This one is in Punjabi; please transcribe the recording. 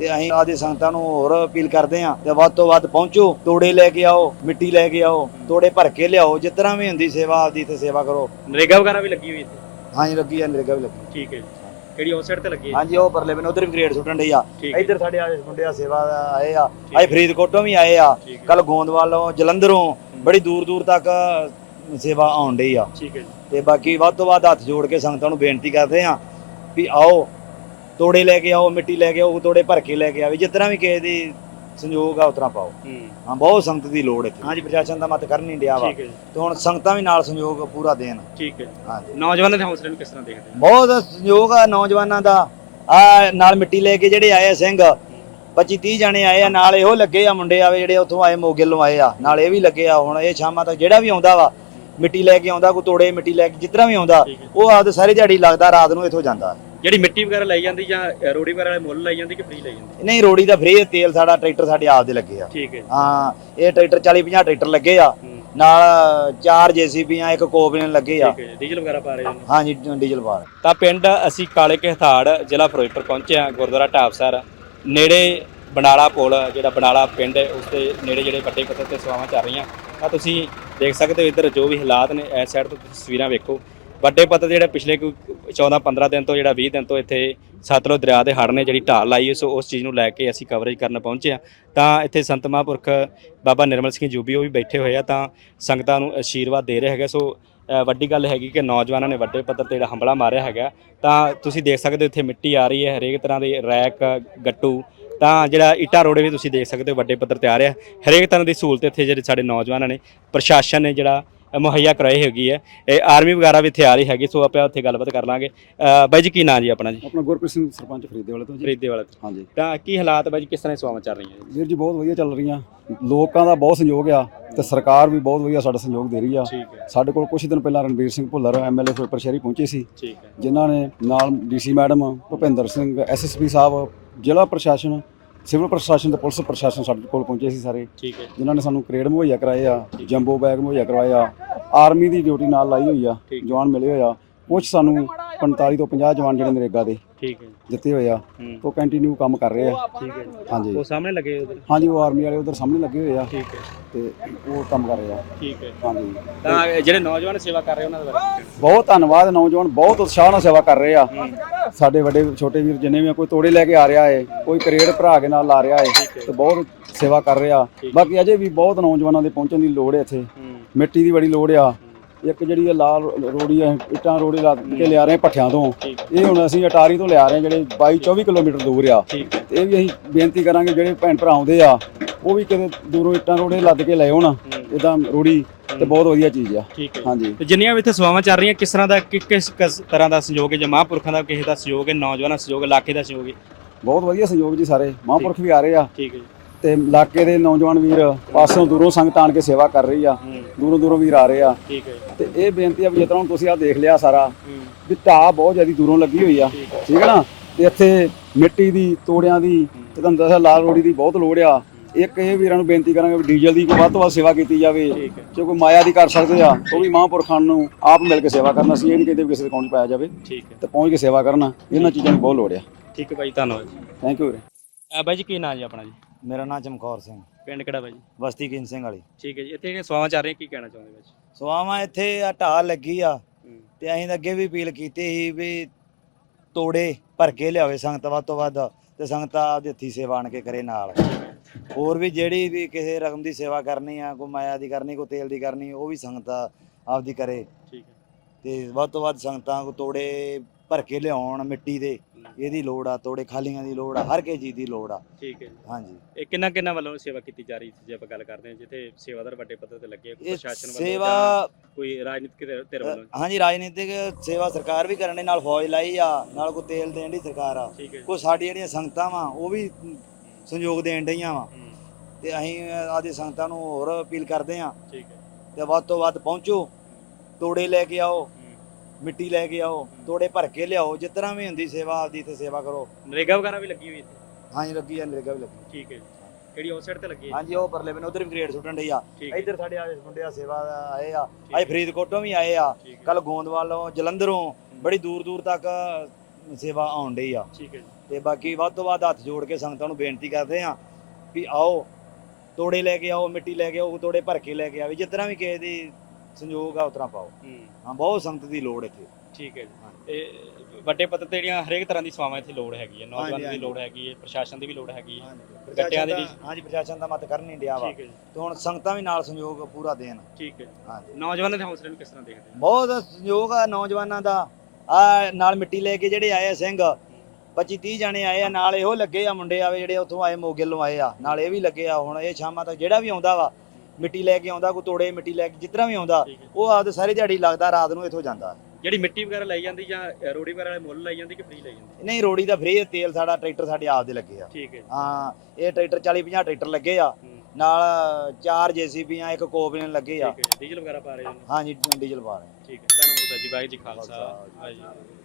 ਤੇ ਅਸੀਂ ਆਦੀ ਸੰਗਤਾਂ ਨੂੰ ਹੋਰ ਅਪੀਲ ਕਰਦੇ ਹਾਂ ਤੇ ਵੱਧ ਤੋਂ ਵੱਧ ਪਹੁੰਚੋ ਤੋੜੇ ਲੈ ਕੇ ਆਓ ਮਿੱਟੀ ਲੈ ਕੇ ਆਓ ਤੋੜੇ ਭਰ ਕੇ ਲਿਆਓ ਜਿਸ ਤਰ੍ਹਾਂ ਵੀ ਹੁੰਦੀ ਸੇਵਾ ਆਪਦੀ ਤੇ ਸੇਵਾ ਕਰੋ। ਨਰੇਗਾ ਵਗੈਰਾ ਵੀ ਲੱਗੀ ਹੋਈ ਇੱਥੇ? ਹਾਂਜੀ ਲੱਗੀ ਆ ਨਰੇਗਾ ਵੀ ਲੱਗੀ। ਠੀਕ ਹੈ ਜੀ। ਕਿਹੜੀ ਉਸ ਸਾਈਡ ਤੇ ਲੱਗੀ ਹੈ? ਹਾਂਜੀ ਉਹ ਪਰਲੇ ਬਨ ਉਧਰ ਵੀ ਗ੍ਰੇਡ ਸੁੱਟਣ ਡਈ ਆ। ਠੀਕ ਹੈ ਇੱਧਰ ਸਾਡੇ ਆ ਮੁੰਡੇ ਆ ਸੇਵਾ ਦਾ ਆਏ ਆ। ਅੱਜ ਫਰੀਦਕੋਟੋਂ ਵੀ ਆਏ ਆ। ਠੀਕ ਹੈ। ਕੱਲ ਗੋਂਦਵਾਲੋਂ ਜਲੰਧਰੋਂ ਬੜੀ ਦੂਰ ਦੂਰ ਤੱਕ ਸੇਵਾ ਆਉਣ ਡਈ ਆ। ਠੀਕ ਹੈ ਜੀ। ਤੇ ਬਾਕੀ ਵੱਧ ਤੋਂ ਵੱਧ ਹੱਥ ਜੋੜ ਕੇ ਸੰਗਤਾਂ ਨੂੰ ਬੇਨਤੀ ਕਰਦੇ ਆ ਵੀ ਆਓ ਤੋੜੇ ਲੈ ਕੇ ਆਓ ਮਿੱਟੀ ਲੈ ਕੇ ਆਓ ਤੋੜੇ ਭਰ ਕੇ ਲੈ ਕੇ ਆਵੇ ਤਰ੍ਹਾਂ ਵੀ ਕਿਸੇ ਦੀ ਸੰਯੋਗ ਆ ਉਤਰਾ ਪਾਓ। ਹੂੰ। ਬਹੁਤ ਸੰਗਤ ਦੀ ਲੋੜ ਇੱਥੇ। ਹਾਂਜੀ। ਪ੍ਰਸ਼ਾਸਨ ਦਾ ਮਤ ਕਰ ਨਹੀਂ ਡਿਆ ਵਾ। ਠੀਕ ਹੈ ਜੀ। ਤੇ ਹੁਣ ਸੰਗਤਾਂ ਵੀ ਨਾਲ ਸੰਯੋਗ ਪੂਰਾ ਦੇਣ। ਠੀਕ ਹੈ। ਹਾਂਜੀ। ਨੌਜਵਾਨਾਂ ਦੇ ਹੌਸਲੇ ਨੂੰ ਕਿਸ ਤਰ੍ਹਾਂ ਦੇਖਦੇ ਹੋ? ਬਹੁਤ ਸੰਯੋਗ ਆ ਨੌਜਵਾਨਾਂ ਦਾ। ਆ ਨਾਲ ਮਿੱਟੀ ਲੈ ਕੇ ਜਿਹੜੇ ਆਏ ਆ ਸਿੰਘ 25 30 ਜਣੇ ਆਏ ਆ ਨਾਲ ਇਹੋ ਲੱਗੇ ਆ ਮੁੰਡੇ ਆਵੇ ਜਿਹੜੇ ਉੱਥੋਂ ਆਏ ਮੋਗੇ ਤੋਂ ਆਏ ਆ। ਨਾਲ ਇਹ ਵੀ ਲੱਗੇ ਆ ਹੁਣ ਇਹ ਸ਼ਾਮਾਂ ਤੱਕ ਜਿਹੜਾ ਵੀ ਆਉਂਦਾ ਵਾ ਮਿੱਟੀ ਲੈ ਕੇ ਆਉਂਦਾ ਕੋਈ ਤੋੜੇ ਮਿੱਟੀ ਲੈ ਕੇ ਜਿੱਦਾਂ ਵੀ ਆਉਂਦਾ ਠੀਕ ਹੈ। ਉਹ ਆਪਦੇ ਸਾਰੀ ਦਿਹਾੜੀ ਲੱਗਦਾ ਰਾਤ ਨੂੰ ਇੱਥੋਂ ਜਾਂਦਾ। ਜਿਹੜੀ ਮਿੱਟੀ ਵਗੈਰਾ ਲਈ ਜਾਂਦੀ ਜਾਂ ਰੋੜੀ ਵਗੈਰਾ ਵਾਲੇ ਮੁੱਲ ਲਈ ਜਾਂਦੀ ਕਿ ਫ੍ਰੀ ਲਈ ਜਾਂਦੀ? ਨਹੀਂ ਰੋੜੀ ਦਾ ਫ੍ਰੀ ਤੇਲ ਸਾਡਾ ਟਰੈਕਟਰ ਸਾਡੇ ਆਪਦੇ ਲੱਗੇ ਆ। ਠੀਕ ਹੈ। ਹਾਂ ਇਹ ਟਰੈਕਟਰ 40 50 ਟਰੈਕਟਰ ਲੱਗੇ ਆ। ਹੂੰ। ਨਾਲ ਚਾਰ ਜੀਸੀਬੀਆਂ ਇੱਕ ਕੋਪਲੇਨ ਲੱਗੇ ਆ। ਠੀਕ ਹੈ ਜੀ। ਡੀਜ਼ਲ ਵਗੈਰਾ ਪਾ ਰਹੇ ਨੇ ਹਾਂਜੀ ਡੀਜ਼ਲ ਬਾਰ ਤਾਂ ਪਿੰਡ ਅਸੀਂ ਕਾਲੇ ਕੇ ਹਥਾੜ ਜ਼ਿਲ੍ਹਾ ਫਿਰੋਜ਼ਪੁਰ ਪਹੁੰਚੇ ਹਾਂ ਗੁਰਦੁਆਰਾ ਢਾਬਸਰ ਨੇੜੇ ਬਨਾਲਾ ਪੁਲ ਜਿਹੜਾ ਬਨਾਲਾ ਪਿੰਡ ਹੈ ਉਸ ਦੇ ਨੇੜੇ ਜਿਹੜੇ ਵੱਡੇ ਪੱਧਰ ਤੇ ਸੇਵਾਵਾਂ ਚੱਲ ਰਹੀਆਂ। ਤਾਂ ਤੁਸੀਂ ਦੇਖ ਸਕਦੇ ਹੋ ਇੱਧਰ ਜੋ ਵੀ ਹਾਲਾਤ ਨੇ ਇਸ ਸਾਈਡ ਤੋਂ ਤੁਸੀਂ ਤਸਵੀਰਾਂ ਵੇਖੋ। ਵੱਡੇ ਪੱਧਰ ਤੇ ਜਿਹੜਾ ਪਿਛਲੇ ਕੋਈ 14 15 ਦਿਨ ਤੋਂ ਜਿਹੜਾ 20 ਦਿਨ ਤੋਂ ਇੱਥੇ ਸਤਲੁਜ ਦਰਿਆ ਦੇ ਹੜ੍ਹ ਨੇ ਜਿਹੜੀ ਢਾਲ ਲਾਈ, ਸੋ ਉਸ ਚੀਜ਼ ਨੂੰ ਲੈ ਕੇ ਅਸੀਂ ਕਵਰੇਜ ਕਰਨ ਪਹੁੰਚੇ ਹਾਂ। ਤਾਂ ਇੱਥੇ ਸੰਤ ਮਹਾਂਪੁਰਖ ਬਾਬਾ ਨਿਰਮਲ ਸਿੰਘ ਜੂਬੀ ਉਹ ਵੀ ਬੈਠੇ ਹੋਏ ਆ, ਤਾਂ ਸੰਗਤਾਂ ਨੂੰ ਅਸ਼ੀਰਵਾਦ ਦੇ ਰਹੇ ਹੈਗੇ। ਸੋ ਵੱਡੀ ਗੱਲ ਹੈਗੀ ਕਿ ਨੌਜਵਾਨਾਂ ਨੇ ਵੱਡੇ ਪੱਧਰ ਤੇ ਜਿਹੜਾ ਹੰਬਲਾ ਮਾਰਿਆ ਹੈਗਾ। ਤਾਂ ਤੁਸੀਂ ਦੇਖ ਸਕਦੇ ਹੋ ਇੱਥੇ ਮਿੱਟੀ ਆ ਰਹੀ ਹੈ, ਹਰੇਕ ਤਰ੍ਹਾਂ ਦੇ ਰੈਕ, ਗੱਟੂ, ਤਾਂ ਜਿਹੜਾ ਇੱਟਾਂ ਰੋੜੇ ਵੀ ਤੁਸੀਂ ਦੇਖ ਸਕਦੇ ਹੋ, ਵੱਡੇ ਪੱਧਰ ਤੇ ਆ ਰਿਹਾ। ਹਰੇਕ ਤਰ੍ਹਾਂ ਦੀ ਸਹੂਲਤ ਇੱਥੇ ਜਿਹੜੇ ਸਾਡੇ ਨੌਜਵਾਨਾਂ ਨੇ, ਪ੍ਰਸ਼ਾਸਨ ਨੇ ਜਿਹੜਾ ਮੁਹੱਈਆ ਕਰਾਈ ਹੈਗੀ ਹੈ। ਇਹ ਆਰਮੀ ਵਗੈਰਾ ਵੀ ਇੱਥੇ ਆ ਰਹੀ ਹੈਗੀ ਸੋ ਆਪਾਂ ਉੱਥੇ ਗੱਲਬਾਤ ਕਰ ਲਾਂਗੇ। ਅ, ਬਾਈ ਜੀ ਕੀ ਨਾਂ ਜੀ ਆਪਣਾ ਜੀ? ਆਪਣਾ ਗੁਰਪ੍ਰੀਤ ਸਿੰਘ ਸਰਪੰਚ ਫਰੀਦੇ ਵਾਲੇ ਤੋਂ ਜੀ। ਫਰੀਦੇ ਵਾਲਾ ਤੋਂ। ਹਾਂਜੀ। ਤਾਂ ਕੀ ਹਾਲਾਤ ਬਾਈ ਜੀ ਕਿਸ ਤਰ੍ਹਾਂ ਦੀ ਸੇਵਾਵਾਂ ਚੱਲ ਰਹੀਆਂ ਜੀ? ਵੀਰ ਜੀ ਬਹੁਤ ਵਧੀਆ ਚੱਲ ਰਹੀਆਂ। ਲੋਕਾਂ ਦਾ ਬਹੁਤ ਸਹਿਯੋਗ ਆ ਤੇ ਸਰਕਾਰ ਵੀ ਬਹੁਤ ਵਧੀਆ ਸਾਡਾ ਸਹਿਯੋਗ ਦੇ ਰਹੀ ਆ। ਠੀਕ ਹੈ। ਸਾਡੇ ਕੋਲ ਕੁਝ ਦਿਨ ਪਹਿਲਾਂ ਰਣਬੀਰ ਸਿੰਘ ਭੁੱਲਰ ਐਮਐਲਏ ਫਿਰੋਜ਼ਪੁਰ ਸ਼ਹਿਰੀ ਪਹੁੰਚੇ ਸੀ। ਠੀਕ ਹੈ। ਜਿਨ੍ਹਾਂ ਨੇ ਨਾਲ DC madam Bhupinder Singh SSP Sahib ਜ਼ਿਲ੍ਹਾ ਪ੍ਰਸ਼ਾਸਨ ਸਿਵਲ ਪ੍ਰਸ਼ਾਸਨ ਤੇ ਪੁਲਿਸ ਪ੍ਰਸ਼ਾਸਨ ਸਾਡੇ ਕੋਲ ਪਹੁੰਚੇ ਸੀ ਸਾਰੇ। ਠੀਕ ਹੈ। ਜਿਨ੍ਹਾਂ ਨੇ ਸਾਨੂੰ ਕਰੇਡ ਮੁਹੱਈਆ ਕਰਾਏ ਆ ਜੰਬੋ ਬੈਗ ਮੁਹੱਈਆ ਕਰਵਾਏ ਆ ਆਰਮੀ ਦੀ ਡਿਊਟੀ ਨਾਲ ਲਾਈ ਹੋਈ ਆ। ਜਵਾਨ ਮਿਲੇ ਹੋਏ ਆ। ਕੁਝ ਸਾਨੂੰ 45 ਤੋਂ 50 ਜਵਾਨ ਜਿਹੜੇ ਨਰੇਗਾ ਦੇ। ਠੀਕ ਹੈ ਦਿੱਤੇ ਹੋਏ ਆ। ਹੂੰ। ਉਹ ਕੰਟੀਨਿਊ ਕੰਮ ਕਰ ਰਹੇ ਆ। ਠੀਕ ਹੈ ਹਾਂਜੀ। ਉਹ ਸਾਹਮਣੇ ਲੱਗੇ ਉਧਰ। ਹਾਂਜੀ ਉਹ ਆਰਮੀ ਵਾਲੇ ਉਧਰ ਸਾਹਮਣੇ ਲੱਗੇ ਹੋਏ ਆ। ਠੀਕ ਹੈ। ਤੇ ਉਹ ਕੰਮ ਕਰ ਰਹੇ ਆ। ਠੀਕ ਹੈ। ਹਾਂਜੀ। ਤਾਂ ਜਿਹੜੇ ਨੌਜਵਾਨ ਸੇਵਾ ਕਰ ਰਹੇ ਉਹਨਾਂ ਦਾ ਬਾਰੇ ਬਹੁਤ ਧੰਨਵਾਦ ਨੌਜਵਾਨ ਬਹੁਤ ਉਤਸ਼ਾਹ ਨਾਲ ਸੇਵਾ ਕਰ ਰਹੇ ਆ। ਸਾਡੇ ਵੱਡੇ ਛੋਟੇ ਵੀਰ ਜਿੰਨੇ ਵੀ ਆ, ਕੋਈ ਤੋੜੇ ਲੈ ਕੇ ਆ ਰਿਹਾ ਏ ਕੋਈ ਕਰੇਡ ਭਰਾ ਕੇ ਨਾਲ ਲਾ ਰਿਹਾ ਏ ਤੇ ਬਹੁਤ ਸੇਵਾ ਕਰ ਰਿਹਾ ਬਾਕੀ ਅਜੇ ਵੀ ਬਹੁਤ ਨੌਜਵਾਨਾਂ ਦੇ ਪਹੁੰਚਣ ਦੀ ਲੋੜ ਹੈ ਇੱਥੇ। ਹੂੰ। ਮਿੱਟੀ ਦੀ ਬੜੀ ਲੋੜ ਆ। ਇੱਕ ਜਿਹੜੀ ਇਹ ਲਾਲ ਰੋੜੀ ਆ ਇੱਟਾਂ ਰੋੜੀ ਲਾ ਕੇ ਲਿਆ ਰਹੇ ਆ ਭੱਠਿਆਂ ਤੋਂ। ਇਹ ਹੁਣ ਅਸੀਂ ਅਟਾਰੀ ਤੋਂ ਲਿਆ ਰਹੇ ਆ ਜਿਹੜੇ 22 24 ਕਿਲੋਮੀਟਰ ਦੂਰ ਆ। ਹੈ ਇਹ ਵੀ ਅਸੀਂ ਬੇਨਤੀ ਕਰਾਂਗੇ ਜਿਹੜੇ ਭੈਣ ਭਰਾ ਆਉਂਦੇ ਆ ਉਹ ਵੀ ਕਿਤੇ ਦੂਰੋਂ ਇੱਟਾਂ ਰੋੜੇ ਲੱਦ ਕੇ ਲੈ ਆਉਣ ਇਦਾਂ ਰੋੜੀ ਤੇ ਬਹੁਤ ਵਧੀਆ ਚੀਜ਼ ਆ। ਹੈ। ਹਾਂਜੀ। ਤੇ ਜਿੰਨੀਆਂ ਵੀ ਇੱਥੇ ਸੇਵਾਵਾਂ ਚੱਲ ਰਹੀਆਂ ਕਿਸ ਤਰ੍ਹਾਂ ਦਾ ਕਿਸ ਤਰ੍ਹਾਂ ਦਾ ਸਹਿਯੋਗ ਹੈ? ਜਾਂ ਮਹਾਂਪੁਰਖਾਂ ਦਾ ਕਿਸੇ ਦਾ ਸਹਿਯੋਗ ਹੈ ਨੌਜਵਾਨਾਂ ਦਾ ਸਹਿਯੋਗ ਹੈ ਇਲਾਕੇ ਦਾ ਸਹਿਯੋਗ ਹੈ? ਬਹੁਤ ਵਧੀਆ ਸਹਿਯੋਗ ਜੀ ਸਾਰੇ। ਮਹਾਂਪੁਰਖ ਵੀ ਆ ਰਹੇ ਆ। ਠੀਕ ਹੈ ਤੇ ਇਲਾਕੇ ਦੇ ਨੌਜਵਾਨ ਵੀਰ ਪਾਸੋਂ ਦੂਰੋਂ ਸੰਗਤ ਆਣ ਕੇ ਸੇਵਾ ਕਰ ਰਹੀ ਆ। ਹੂੰ। ਦੂਰੋਂ ਦੂਰੋਂ ਵੀਰ ਆ ਰਹੇ ਆ। ਠੀਕ ਹੈ ਜੀ। ਤੇ ਇਹ ਬੇਨਤੀ ਆ ਵੀ ਹੁਣ ਤੁਸੀਂ ਆ ਦੇਖ ਲਿਆ ਸਾਰਾ ਵੀ ਢਾਹ ਬਹੁਤ ਜ਼ਿਆਦਾ ਦੂਰੋਂ ਲੱਗੀ ਹੋਈ ਆ। ਠੀਕ ਹੈ। ਨਾ? ਤੇ ਇੱਥੇ ਮਿੱਟੀ ਦੀ ਤੋੜਿਆਂ ਦੀ ਤੇ ਤੁਹਾਨੂੰ ਦੱਸਿਆ ਲਾਲ ਰੋੜੀ ਦੀ ਬਹੁਤ ਲੋੜ ਆ। ਇੱਕ ਇਹ ਵੀਰਾਂ ਨੂੰ ਬੇਨਤੀ ਕਰਾਂਗੇ ਵੀ ਡੀਜ਼ਲ ਦੀ ਕੋਈ ਵੱਧ ਤੋਂ ਵੱਧ ਸੇਵਾ ਕੀਤੀ ਜਾਵੇ। ਜੇ ਕੋਈ ਮਾਇਆ ਦੀ ਕਰ ਸਕਦੇ ਆ ਉਹ ਵੀ ਮਹਾਂਪੁਰਖਾਂ ਨੂੰ ਆਪ ਮਿਲ ਕੇ ਸੇਵਾ ਕਰਨਾ। ਸੀ ਇਹ ਨਹੀਂ ਕਹਿੰਦੇ ਵੀ ਕਿਸੇ ਦੇ ਅਕਾਊਂਟ ਪਾਇਆ ਜਾਵੇ। ਤੇ ਪਹੁੰਚ ਕੇ ਸੇਵਾ ਕਰਨਾ। ਇਹਨਾਂ ਚੀਜ਼ਾਂ ਦੀ ਬਹੁਤ ਲੋੜ ਆ। ਠੀਕ ਹੈ ਬਾਈ ਧੰਨਵਾਦ ਥੈਂਕ ਯੂ ਵੀਰੇ। ਬਾਈ ਜੀ ਕੀ ਨਾਂ ਜੀ ਆਪਣਾ ਜੀ? ਮੇਰਾ ਨਾਮ ਚਮਕੌਰ ਸਿੰਘ। ਪਿੰਡ ਕਿਹੜਾ ਬਾਈ? ਬਸਤੀ ਕਿੰਨ ਸਿੰਘ ਵਾਲੀ। ਠੀਕ ਹੈ ਜੀ ਇੱਥੇ ਜਿਹੜੀਆਂ ਸੇਵਾਵਾਂ ਚੱਲ ਰਹੀਆਂ ਕੀ ਕਹਿਣਾ ਚਾਹੁੰਦੇ ਵਿੱਚ ਸਵਾਵਾਂ ਇੱਥੇ ਆ ਢਾਲ ਲੱਗੀ ਆ ਤੇ ਅਸੀਂ ਤਾਂ ਅੱਗੇ ਵੀ ਅਪੀਲ ਕੀਤੀ ਸੀ ਵੀ ਤੋੜੇ ਭਰ ਕੇ ਲਿਆਵੇ ਸੰਗਤ ਵੱਧ ਤੋਂ ਵੱਧ ਤੇ ਸੰਗਤ ਆਪਦੀ ਹੱਥੀ ਸੇਵਾ ਆਣ ਕੇ ਕਰੇ ਨਾਲ। ਹੋਰ ਵੀ ਜਿਹੜੀ ਵੀ ਕਿਸੇ ਰਕਮ ਦੀ ਸੇਵਾ ਕਰਨੀ ਆ ਕੋਈ ਮਾਇਆ ਦੀ ਕਰਨੀ ਕੋਈ ਤੇਲ ਦੀ ਕਰਨੀ ਉਹ ਵੀ ਸੰਗਤ ਆਪਦੀ ਕਰੇ। ਠੀਕ ਹੈ। ਤੇ ਵੱਧ ਤੋਂ ਵੱਧ ਸੰਗਤਾਂ ਕੋ ਤੋੜੇ ਭਰ ਕੇ ਲਿਆਉਣ ਮਿੱਟੀ ਦੇ। ਇਹਦੀ ਲੋੜ ਆ ਤੋੜੇ ਖਾਲੀਆਂ ਦੀ ਲੋੜ ਆ ਹਰ ਕਿਸੇ ਚੀਜ਼ ਦੀ ਲੋੜ ਆ। ਠੀਕ ਹੈ ਜੀ। ਹਾਂਜੀ। ਇਹ ਕਿੰਨਾ ਕਿੰਨਾ ਵੱਲੋਂ ਸੇਵਾ ਕੀਤੀ ਜਾ ਰਹੀ ਸੀ ਜੇ ਆਪਾਂ ਗੱਲ ਕਰਦੇ ਹਾਂ ਜਿੱਥੇ ਸੇਵਾਦਾਰ ਵੱਡੇ ਪੱਧਰ ਤੇ ਲੱਗੇ ਇਹ ਪ੍ਰਸ਼ਾਸਨ ਵੱਲੋਂ ਸੇਵਾ ਕੋਈ ਰਾਜਨੀਤਿਕ ਧਿਰ- ਧਿਰ ਵੱਲੋਂ? ਹਾਂਜੀ ਰਾਜਨੀਤਿਕ ਸੇਵਾ ਸਰਕਾਰ ਵੀ ਕਰਨ ਦੇ ਨਾਲ ਫੌਜ ਲਾਈ ਆ ਨਾਲ ਕੋਈ ਤੇਲ ਦੇਣ ਦੀ ਸਰਕਾਰ ਆ। ਠੀਕ ਹੈ ਜੀ। ਕੋਈ ਸਾਡੀ ਜਿਹੜੀਆਂ ਸੰਗਤਾਂ ਵਾ ਉਹ ਵੀ ਸੰਯੋਗ ਦੇਣ ਡਈਆਂ ਵਾ। ਹੂੰ, ਤੇ ਅਸੀਂ ਆਦੀ ਸੰਗਤਾਂ ਨੂੰ ਹੋਰ ਅਪੀਲ ਕਰਦੇ ਹਾਂ ਠੀਕ ਹੈ। ਤੇ ਵੱਧ ਤੋਂ ਵੱਧ ਪਹੁੰਚੋ ਤੋੜੇ ਲੈ ਕੇ ਆਓ। ਮਿੱਟੀ ਲੈ ਕੇ ਆਓ ਤੋੜੇ ਭਰ ਕੇ ਲਿਆਓ ਜਿਸ ਤਰ੍ਹਾਂ ਵੀ ਹੁੰਦੀ ਸੇਵਾ ਆਪਦੀ ਤੇ ਸੇਵਾ ਕਰੋ। ਨਰੇਗਾ ਵਗੈਰਾ ਵੀ ਲੱਗੀ ਹੋਈ ਇੱਥੇ? ਹਾਂਜੀ ਲੱਗੀ ਆ ਨਰੇਗਾ ਵੀ ਲੱਗੀ ਠੀਕ ਹੈ ਜੀ। ਕਿਹੜੀ ਉਸ ਸਾਈਡ ਤੇ ਲੱਗੀ ਹੈ? ਹਾਂਜੀ ਉਹ ਪਰਲੇ ਬਨ ਉਧਰ ਵੀ ਗ੍ਰੇਡ ਸੁੱਟਣ ਡਈ ਆ। ਠੀਕ ਹੈ। ਇੱਧਰ ਸਾਡੇ ਆ ਮੁੰਡੇ ਆ ਸੇਵਾ ਦਾ ਆਏ ਆ। ਅੱਜ ਫਰੀਦਕੋਟੋਂ ਵੀ ਆਏ ਆ। ਠੀਕ ਹੈ। ਕੱਲ ਗੋਂਦਵਾਲੋਂ ਜਲੰਧਰੋਂ ਬੜੀ ਦੂਰ ਦੂਰ ਤੱਕ ਸੇਵਾ ਆਉਣ ਡਈ ਆ। ਠੀਕ ਹੈ ਜੀ। ਤੇ ਬਾਕੀ ਵੱਧ ਤੋਂ ਵੱਧ ਹੱਥ ਜੋੜ ਕੇ ਸੰਗਤਾਂ ਨੂੰ ਬੇਨਤੀ ਕਰਦੇ ਆ ਵੀ ਆਓ ਤੋੜੇ ਲੈ ਕੇ ਆਓ ਮਿੱਟੀ ਲੈ ਕੇ ਆਓ ਤੋੜੇ ਭਰ ਕੇ ਲੈ ਕੇ ਆਵੇ ਜਿਸ ਤਰ੍ਹਾਂ ਵੀ ਕਿਸੇ ਦੀ ਸੰਯੋਗ ਆ ਉਤਰਾ ਪਾਓ। ਹੂੰ। ਹਾਂ ਬਹੁਤ ਸੰਗਤ ਦੀ ਲੋੜ ਇੱਥੇ। ਠੀਕ ਹੈ ਜੀ। ਤੇ ਵੱਡੇ ਪੱਧਰ ਤੇ ਜਿਹੜੀਆਂ ਹਰੇਕ ਤਰ੍ਹਾਂ ਦੀ ਸੇਵਾਵਾਂ ਇੱਥੇ ਲੋੜ ਹੈਗੀ ਹੈ। ਨੌਜਵਾਨਾਂ ਦੀ। ਲੋੜ ਹੈਗੀ ਹੈ ਪ੍ਰਸ਼ਾਸਨ ਦੀ ਵੀ ਲੋੜ ਹੈਗੀ ਹੈ। ਗੱਟਿਆਂ ਦੀ ਦਾ- ਹਾਂਜੀ ਪ੍ਰਸ਼ਾਸਨ ਦਾ ਮਤ ਕਰਨ ਨਹੀਂ ਡਿਆ ਵਾ। ਠੀਕ ਹੈ ਜੀ। ਤੇ ਹੁਣ ਸੰਗਤਾਂ ਵੀ ਨਾਲ ਸੰਯੋਗ ਪੂਰਾ ਦੇਣ। ਠੀਕ ਹੈ ਹਾਂਜੀ। ਨੌਜਵਾਨਾਂ ਦੇ ਹੌਸਲੇ ਨੂੰ ਕਿਸ ਤਰ੍ਹਾਂ ਦੇਖਦੇ ਹੋ? ਬਹੁਤ ਸੰਯੋਗ ਆ ਨੌਜਵਾਨਾਂ ਦਾ। ਆ ਨਾਲ ਮਿੱਟੀ ਲੈ ਕੇ ਜਿਹੜੇ ਆਏ ਆ ਸਿੰਘ 25 30 ਜਾਣੇ ਆਏ ਆ ਨਾਲ ਇਹੋ ਲੱਗੇ ਆ ਮੁੰਡੇ ਆਵੇ ਜਿਹੜੇ ਉੱਥੋਂ ਆਏ ਮੋਗੇ ਤੋਂ ਆਏ ਆ। ਨਾਲ ਇਹ ਵੀ ਲੱਗੇ ਆ ਹੁਣ ਇਹ ਸ਼ਾਮਾਂ ਤੱਕ ਜਿਹੜਾ ਵੀ ਆਉਂਦਾ ਵਾ ਮਿੱਟੀ ਲੈ ਕੇ ਆਉਂਦਾ ਕੋਈ ਤੋੜੇ ਮਿੱਟੀ ਲੈ ਕੇ ਜਿੱਦਾਂ ਵੀ ਆਉਂਦਾ ਠੀਕ ਹੈ। ਉਹ ਆਪਦੇ ਸਾਰੀ ਦਿਹਾੜੀ ਲੱਗਦਾ ਰਾਤ ਨੂੰ ਇੱਥੋਂ ਜਾਂਦਾ। ਜਿਹੜੀ ਮਿੱਟੀ ਵਗੈਰਾ ਲਈ ਜਾਂਦੀ ਜਾਂ ਅ, ਰੋੜੀ ਵਗੈਰਾ ਵਾਲੇ ਮੁੱਲ ਲਈ ਜਾਂਦੀ ਕਿ ਫ੍ਰੀ ਲਈ ਜਾਂਦੀ? ਨਹੀਂ ਰੋੜੀ ਦਾ ਫ੍ਰੀ ਤੇਲ ਸਾਡਾ ਟਰੈਕਟਰ ਸਾਡੇ ਆਪਦੇ ਲੱਗੇ ਆ। ਠੀਕ ਹੈ ਹਾਂ ਇਹ ਟਰੈਕਟਰ 40 50 ਟਰੈਕਟਰ ਲੱਗੇ ਆ। ਹੂੰ, ਨਾਲ ਚਾਰ ਜੀਸੀਬੀਆਂ ਇੱਕ ਕੋਪਲੇਨ ਲੱਗੇ ਆ। ਠੀਕ ਹੈ ਡੀਜ਼ਲ ਵਗੈਰਾ ਪਾ ਰਹੇ ਹੋ? ਹਾਂਜੀ ਡੀਜ਼ਲ ਪਾ ਰਹੇ ਆ। ਠੀਕ ਹੈ ਧੰਨਵਾਦ ਜੀ ਬਾਈ ਜੀ ਖਾਲਸਾ। ਵਾਹਿਗੁਰੂ ਜੀ